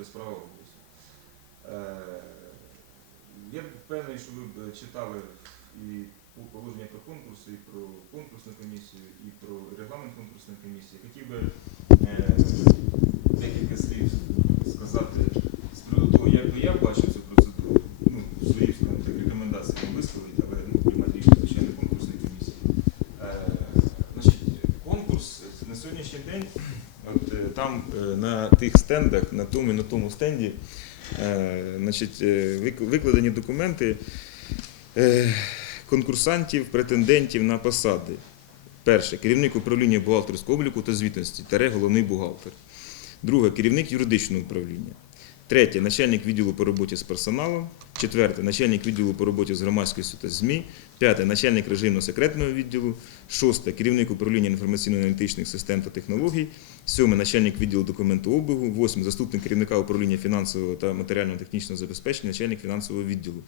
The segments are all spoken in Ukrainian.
без права голосу. Е, Я впевнений, що ви б читали і по положення про конкурси, і про конкурсну комісію, і про регламент конкурсної комісії. Хотів би е, декілька слів сказати з приводу того, як би я бачив цю процедуру. Ну, свої рекомендації вам висловити, але ну, приймати рішення, звичайно, конкурсної комісії. Е, значить, конкурс на сьогоднішній день, от е, там е, на тих стендах, на тому і на тому стенді, е, значить, викладені документи конкурсантів, претендентів на посади. Перше керівник управління бухгалтерського обліку та звітності, таре головний бухгалтер. Друге керівник юридичного управління. Третє начальник відділу по роботі з персоналом. Четверте начальник відділу по роботі з громадськістю та ЗМІ. П'яте начальник режимно-секретного відділу. Шосте керівник управління інформаційно-аналітичних систем та технологій. Сьоме начальник відділу документообігу. Восьме заступник керівника управління фінансового та матеріально-технічного забезпечення, начальник фінансового відділу.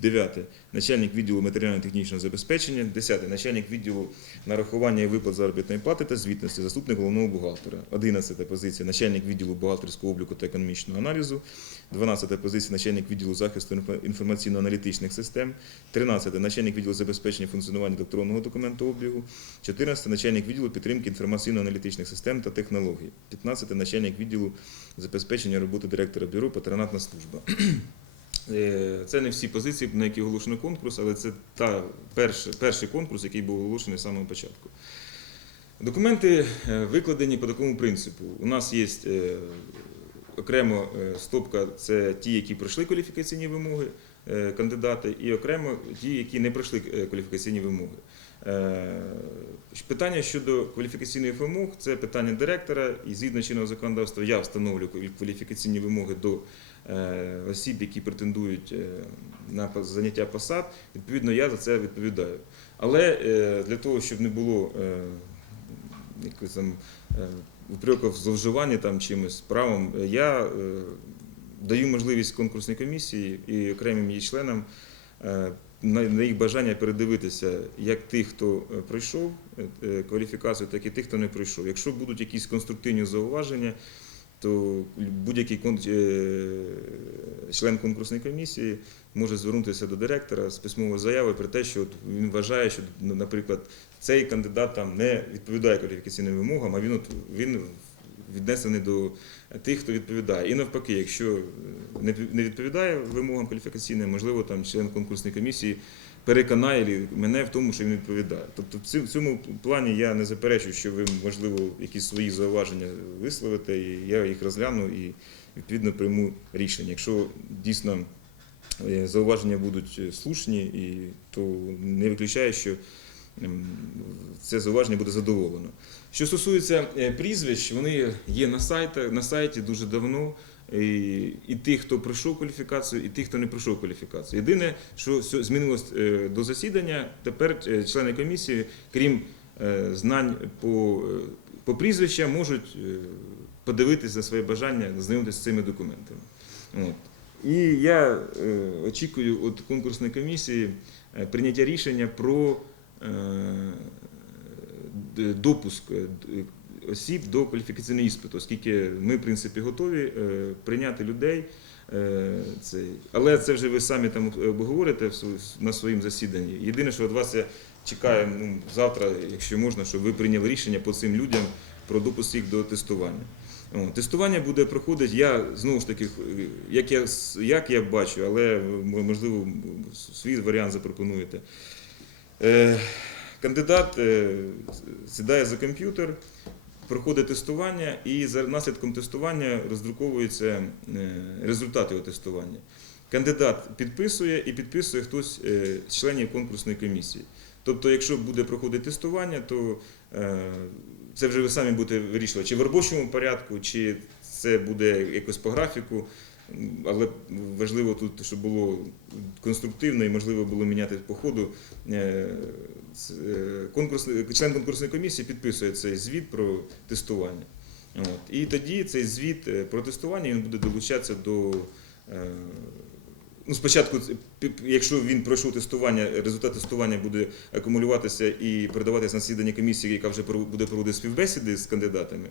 Дев'яте начальник відділу матеріально-технічного забезпечення. Десяте начальник відділу нарахування і виплат заробітної плати та звітності, заступник головного бухгалтера. Одинадцята позиція начальник відділу бухгалтерського обліку та економічного аналізу. 12 позиція начальник відділу захисту інформаційно-аналітичних систем, 13 начальник відділу забезпечення функціонування електронного документообігу, 14 начальник відділу підтримки інформаційно-аналітичних систем та технологій, 15 начальник відділу забезпечення роботи директора бюро патронатна служба. Е, Це не всі позиції, на які оголошено конкурс, але це та перший, перший конкурс, який був оголошений з самого початку. Документи е, викладені по такому принципу. У нас є е, окремо стопка це ті, які пройшли кваліфікаційні вимоги кандидати, і окремо ті, які не пройшли е, кваліфікаційні вимоги. Е, Питання щодо кваліфікаційних вимог це питання директора, і згідно чинного законодавства я встановлюю кваліфікаційні вимоги до е, осіб, які претендують е, на заняття посад. Відповідно, я за це відповідаю. Але е, для того, щоб не було е, якось там е, упреків в там чимось правом, е, я е, даю можливість конкурсній комісії і окремим її членам е, на, їх бажання передивитися як тих, хто е, пройшов е, кваліфікацію, так і тих, хто не пройшов. Якщо будуть якісь конструктивні зауваження, то будь-який член конкурсної комісії може звернутися до директора з письмовою заявою про те, що він вважає, що, наприклад, цей кандидат там не відповідає кваліфікаційним вимогам, а він, от, він віднесений до тих, хто відповідає. І навпаки, якщо не відповідає вимогам кваліфікаційним, можливо, там член конкурсної комісії переконає мене в тому, що він відповідає. Тобто, в цьому плані я не заперечую, що ви, можливо, якісь свої зауваження висловите, і я їх розгляну і відповідно прийму рішення. Якщо дійсно е, зауваження будуть е, слушні, і то не виключаю, що це зауваження буде задоволено. Що стосується е, прізвищ, вони є на сайті, на сайті дуже давно. І, і тих, хто пройшов кваліфікацію, і тих, хто не пройшов кваліфікацію. Єдине, що змінилось е, до засідання, тепер е, члени комісії, крім знань по, по прізвищам, можуть подивитися за своє бажання, знайомитися з цими документами. От. І я очікую від конкурсної комісії прийняття рішення про допуск е, осіб до кваліфікаційного іспиту, оскільки ми, в принципі, готові е, прийняти людей. е, цей. Але це вже ви самі там обговорите на своїм засіданні. Єдине, що від вас я чекаю ну, завтра, якщо можна, щоб ви прийняли рішення по цим людям про допуск їх до тестування. О, Тестування буде проходити, я знову ж таки, е, як я, як я бачу, але можливо свій варіант запропонуєте. Е, Кандидат е, сідає за комп'ютер, проходить тестування, і за наслідком тестування роздруковуються е, результати його тестування. Кандидат підписує і підписує хтось з членів конкурсної комісії. Тобто, якщо буде проходити тестування, то це вже ви самі будете вирішувати, чи в робочому порядку, чи це буде якось по графіку. Але важливо тут, щоб було конструктивно і можливо було міняти по ходу. Е, е, конкурсний- Член конкурсної комісії підписує цей звіт про тестування. От. І тоді цей звіт е, про тестування він буде долучатися до. Ну, спочатку, якщо він пройшов тестування, результат тестування буде акумулюватися і передаватися на засідання комісії, яка вже буде проводити співбесіди з кандидатами.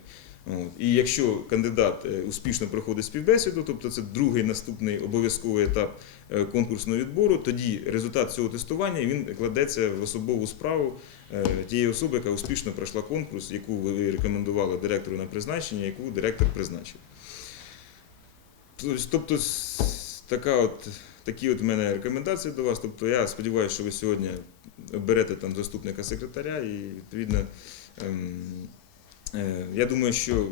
І якщо кандидат е, успішно проходить співбесіду, тобто це другий наступний обов'язковий етап е, конкурсного відбору, тоді результат цього тестування він кладеться в особову справу е, тієї особи, яка успішно пройшла конкурс, яку ви рекомендували директору на призначення, яку директор призначив. Тобто, така от, такі от в мене рекомендації до вас. Тобто я сподіваюся, що ви сьогодні оберете там заступника секретаря і відповідно. Е, Я думаю, що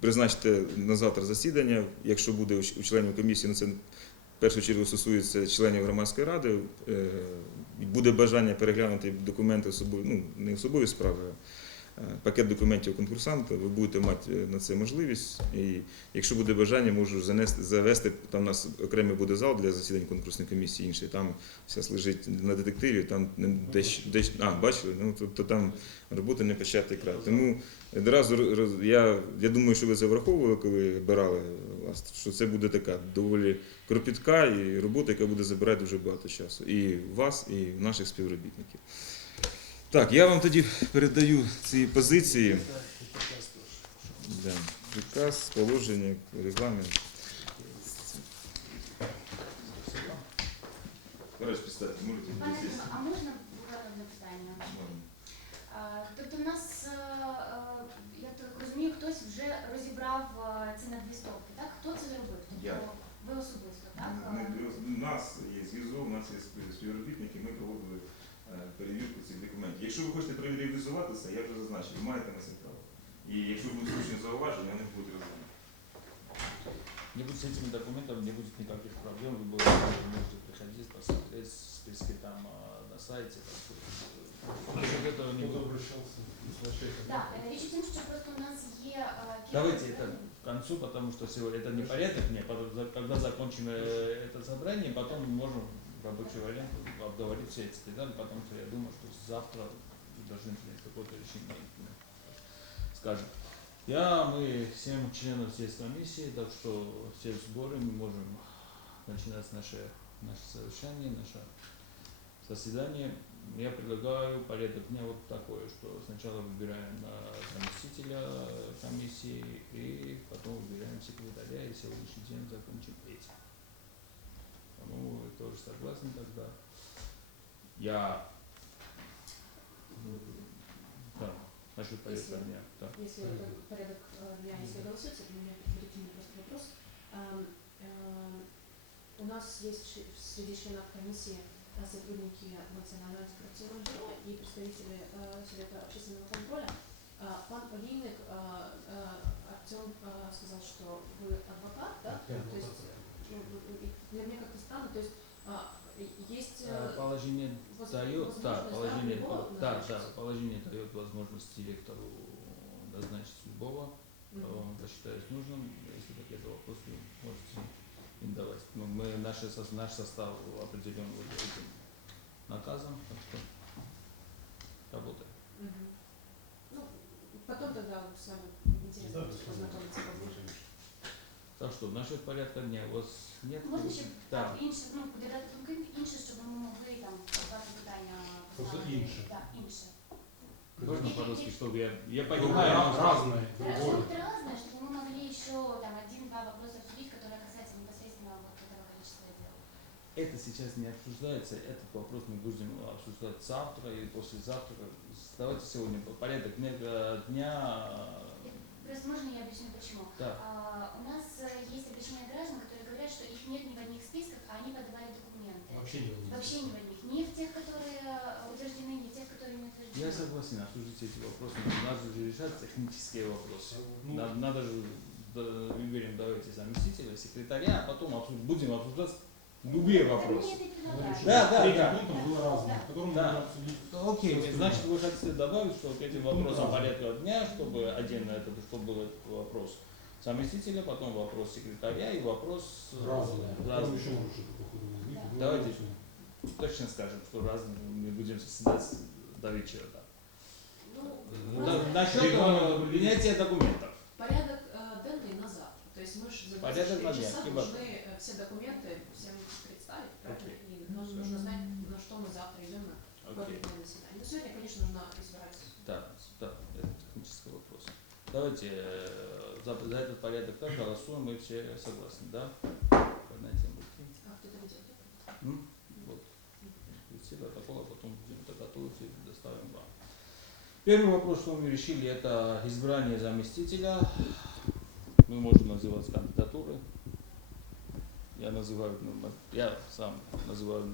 призначте на завтра засідання, якщо буде у членів комісії, ну це в першу чергу стосується членів громадської ради, е, буде бажання переглянути документи особові, ну не особові справи, пакет документів конкурсанта, ви будете мати е, на це можливість. І якщо буде бажання, можу занести, завести, там у нас окремий буде зал для засідань конкурсної комісії, інший, там зараз лежить на детективі, там дещо, дещо, а, бачили, ну тобто там робота не початий край. Тому одразу я, я думаю, що ви це враховували, коли обирали вас, що це буде така доволі кропітка і робота, яка буде забирати дуже багато часу. І вас, і наших співробітників. Так, я вам тоді передаю ці позиції. Да. Приказ, положення, регламент. Можете здесь? А можна буквально одне питання? Тобто в нас, е, е, я так розумію, хтось вже розібрав е, ці на дві стопки, так? Хто це зробив? Тобто Я. ви особисто, так? Ми, у нас є зв'язок, у нас є співробітники, ми проводили перевірку цих документів. Якщо ви хочете перевізуватися, я вже зазначив, ви маєте на це право. І якщо будуть слушні зауваження, вони будуть розглянуті. Не будет с этими документами, не будет никаких проблем, вы будете можете приходить, посмотреть списки там а, на сайте. Так, что, э, насчет этого не Кто-то буду. обращался изначально. Так, е, річ у тім, що просто у нас є е, кілька Давайте это питань. к концу, потому что сегодня это не порядок мне, потом за- когда закончим э, это собрание, потом мы можем рабочий вариант обговорить все эти детали, потому что я думаю, что завтра должны принять какое-то решение. Скажем. Я, мы, семь членов всей комиссии, так что все сборы мы можем начинать наше, наше совещание, наше заседание. Я предлагаю порядок дня вот такой, что сначала выбираем заместителя комиссии и потом выбираем секретаря и сегодняшний день закончим этим. Вы тоже согласны тогда. Я м, да, насчет порядка Если- дня. Да. Если порядок э, дня, если голосуется, то у меня предварительный просто вопрос. Эм, У нас есть среди членов комиссии э, сотрудники Национального антикоррупционного бюро и представители э, Совета общественного контроля. А, Пан э, э, Артем э, сказал, что вы адвокат, да? Я То есть, ну, для меня как-то странно, то есть а, есть э, Э, Положение дает, да, положение, любого да, да, назначить? положение дает возможность директору назначить любого, посчитает нужным, если какие-то вопросы можете им давать. Ну, мы, наш, наш состав определен вот этим наказом, так что работаем. Мгм. Ну, потом тогда с вами интересно Да, будет познакомиться поближе. Так что, насчет порядка дня у вас нет? Можна ще Да. так, інше, ну, подивляти думки, інше, щоб ми могли там задати питання. Просто поставити. інше. Так, інше. Можно по-русски, чтобы я, я Ну, понимаю, ра- но- разные, Чтобы другое. ты разное, чтобы мы могли еще там один-два вопроса обсудить, которые касаются непосредственно вот этого количества дел. Это сейчас не обсуждается, этот вопрос мы будем обсуждать завтра или послезавтра. Давайте сегодня по- порядок дня, э, дня э, Просто можно я объясню почему? да, А, у нас э, есть обращения граждан, которые говорят, что их нет ни в одних списках, а они подавали документы. Вообще не волнуйтесь. Вообще ни в одних. Ни в тех, которые э, утверждены, ни в тех, которые не утверждены. я согласен, обсудить эти вопросы. Надо же решать технические вопросы. Ну, Надо, надо же да, выберем давайте заместителя, секретаря, а потом обсуд- будем обсуждать Любые вопросы. Да, да, да. было разное, которые да. надо обсудить. Окей, значит, вы хотите добавить, что к этим ну, вопросам да. порядка дня, чтобы отдельно это, чтобы был этот вопрос заместителя, потом вопрос секретаря и вопрос... Э, разные. разные. Еще лучше, да. Давайте точно скажем, что разные мы будем соседать до вечера. Да. Ну, ну да, насчет э, принятия документов. Порядок э, денды на завтра. То есть мы же за 24 порядок часа нужны все документы всем представить, правильно? Окей. И нам нужно знать, на что мы завтра идем на профильное заседание. Но сегодня, конечно, нужно избирать. Да, да, это технический вопрос. Давайте э, за, за этот порядок так голосуем, мы все согласны, да? Поднятием руки. А кто-то ведет? М? Вот. Все протокола потом будем это готовить и доставим вам. Первый вопрос, что мы решили, это избрание заместителя. Мы можем называть кандидатуры. Я называю, ну, я сам называю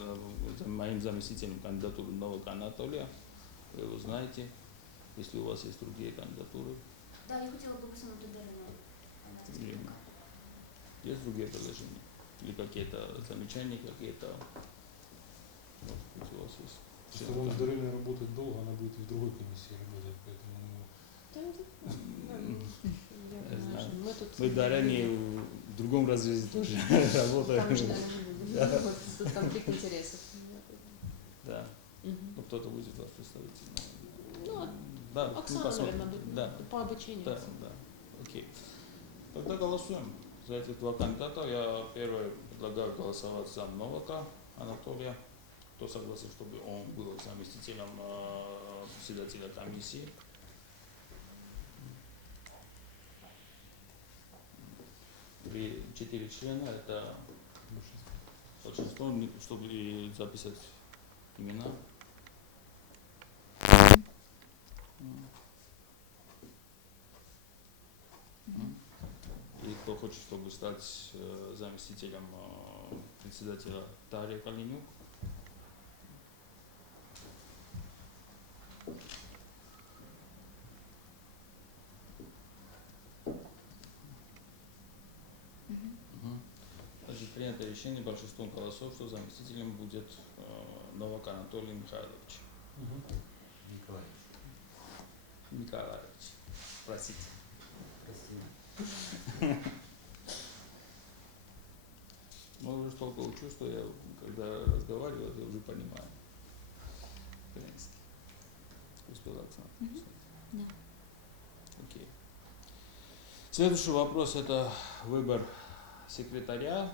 моим заместителем кандидатуру Нового Анатолия. Вы его знаете. Если у вас есть другие кандидатуры, Да, я хотіла б висунути Дарину. Ні. есть другие предложения? Или какие-то замечания, какие-то, может быть, у вас есть? Если он с Дариной работает долго, она будет и в другой комиссии работать, поэтому М, Я Я знаю, знаю. что мы тут... Мы дарами в другом разрезе тоже Там работаем. же, наверное, вот тут конфликт интересов. Да. Мгм. Ну, кто-то будет вас представитель. Ну, а да, мы Оксана, посмотрим. наверное, будет Да, по обучению. да, да. Окей. Тогда голосуем за этих два кандидата. Я первый предлагаю голосовать за Новака Анатолия. Кто согласен, чтобы он был заместителем э, председателя комиссии? Три, четыре члена, это большинство, чтобы записать имена. И кто хочет, чтобы стать э, заместителем э, председателя Тарья Калинюк? Мгм. Значит, решение большинством голосов, что заместителем будет э, Новак Анатолий Михайлович. Николаевич, Николаевич. Простите. прости. Ну, уже столько учу, что я, когда разговариваю, я уже понимаю. Украинский. Успел? Мгм. Да. Окей. Следующий вопрос это выбор секретаря.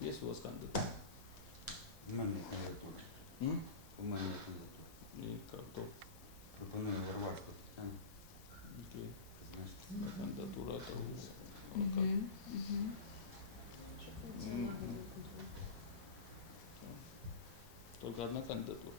Есть у вас кандидатура? У мене кандидатура. М? У мене кандидатура. Ні, хто? Пропоную Варварку Тетяну. Окей. Знаєш, Кандидатура того. Ну, Только одна кандидатура.